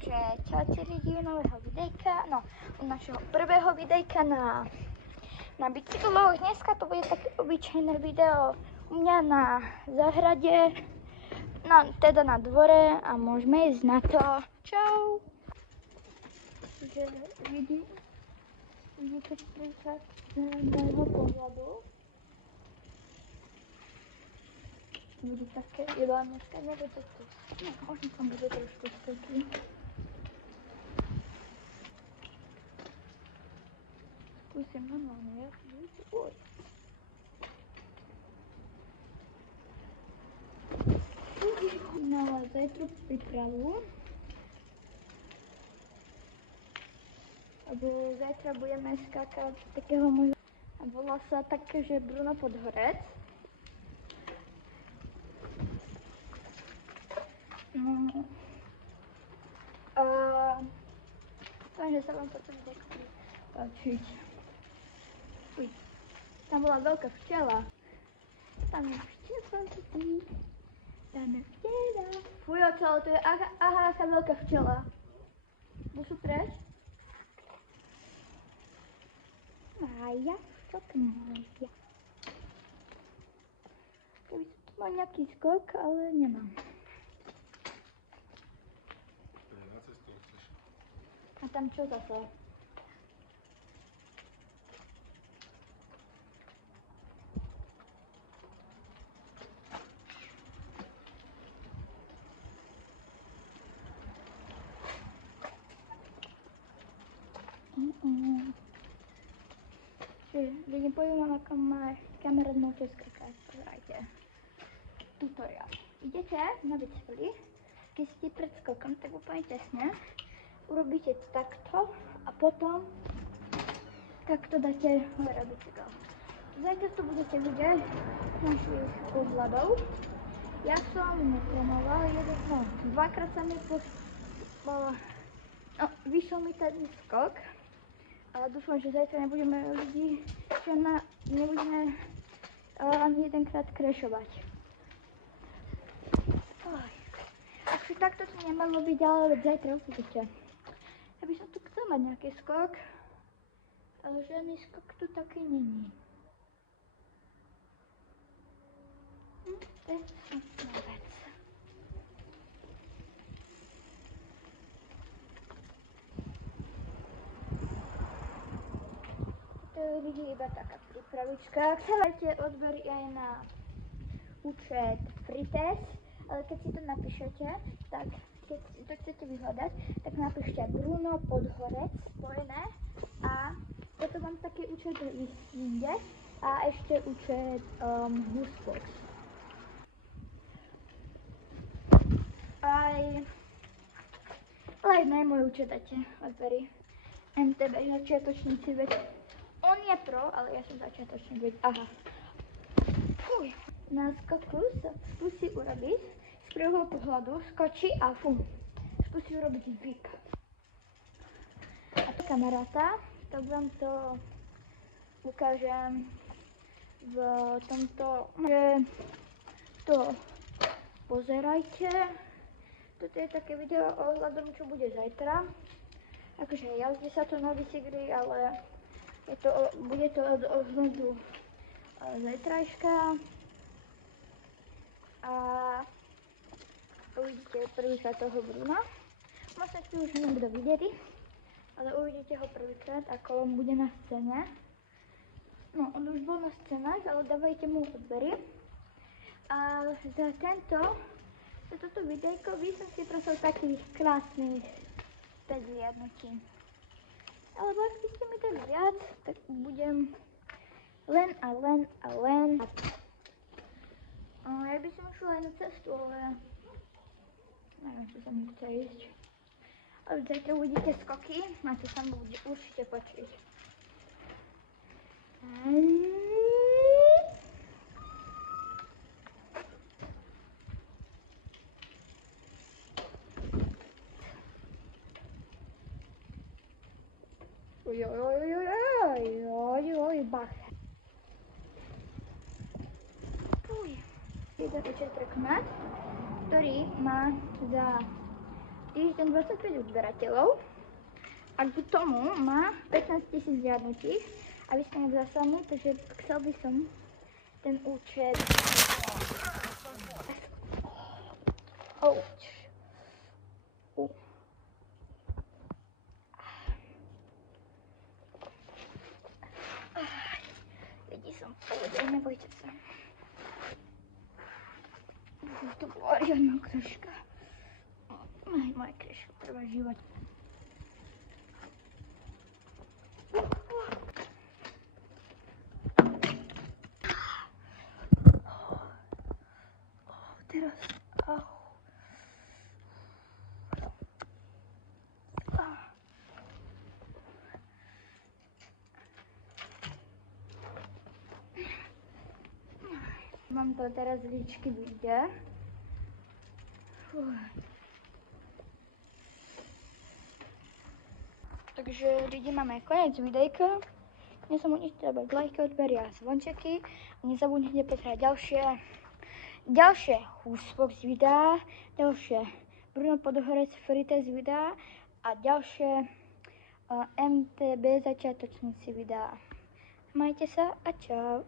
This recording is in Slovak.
Takže čaute lidi u nového videjka, no u našeho prvého videjka na bicykloch. Dneska to bude také obyčajné video u mňa na záhrade, teda na dvore a môžeme ísť na to. Čau! Takže vidíte príklad z môjho pohľadu. Bude také, iba dneska nebude tu. No, možno tam bude trošku steky. Skúsim normálne, ja si oj. Na zajtru pripravu. Lebo zajtra budeme skákať takého môjho. A volá sa také, že Bruno Podhorec. Dúfam, že sa vám toto bude páčiť. Tam bola veľká včela. Tam je včela. Tam je včela. Fuj, očalo, to je aká veľká včela. Môžu preč? Maja, skok Maja. Keby som tu mal nejaký skok, ale nemám. A tam čo zase? Ľudia poviem vám, ako má kamarát môže skakať. Pozerajte. Tutoriál. Idete na bicykli, keď ste pred skokom, tak úplne tesne. Urobíte takto a potom takto dáte hore bicykel. Zajtra to budete vidieť našich pohľadov. Ja som netrénoval, dvakrát sa mi vyšiel mi ten skok. Ale dúfam, že zajtra nebudeme ľudí, že nebudeme ani jedenkrát crashovať. Takže takto to nemalo byť, ale zajtra uvidíte. Ja by som tu chcel mať nejaký skok, ale žiadny skok tu taký není. To je smutná vec. To je iba taká prípravička. Chcete odbery aj na účet Frites, ale keď si to napíšete, tak keď si to chcete vyhľadať, tak napíšte Bruno Podhorec spojené a potom vám taký účet vyjde a ešte účet Busbox. Ale aj na môj účet dáte odbery. MTB, začiatočníci, veď on je pro, ale ja som začiatočník, veď aha. Fuj. Na skoku sa skúsi urobiť z prvého pohľadu, skočí a fum. Skúsi urobiť zvyk. A to kamaráta, tak vám to ukážem v tomto, že to pozerajte. Toto je také video ohľadom, čo bude zajtra. Akože jazdí sa to na bicykli, ale bude to od ohľadu zajtrajška. A uvidíte prvýkrát toho Bruna. Možno ste už niekto videli, ale uvidíte ho prvýkrát, ako on bude na scéne. No, on už bol na scénach, ale dávajte mu odbery. A za toto videjko by som si prosil takých krásnych 5 vyjadnutí. Alebo ak by ste mi dali viac, tak budem len. Ja by som išla aj na cestu, ale neviem, či sa mi chce ísť. Ale zajtra uvidíte skoky, na to sa mi bude určite páčiť. Bach. Jeden účet prekonať, ktorý má za týždeň 25 odberateľov a k tomu má 15 000 zhliadnutí. Aby ste nezaslali, takže chcel by som ten účet. Ouch. Lidi som povedal, nebojte sa. To bola žiadna kreška. Moja kreška treba život. Teraz. Mám to teraz líčky vyjde. Takže lidi, máme konec videjka. Nezabudnite dať lajky, odbery a zvončeky. Nezabudnite pozerať ďalšie Húsbox videá, ďalšie Bruno Podhorec Frites videá a ďalšie MTB začiatočníci videá. Majte sa a čau.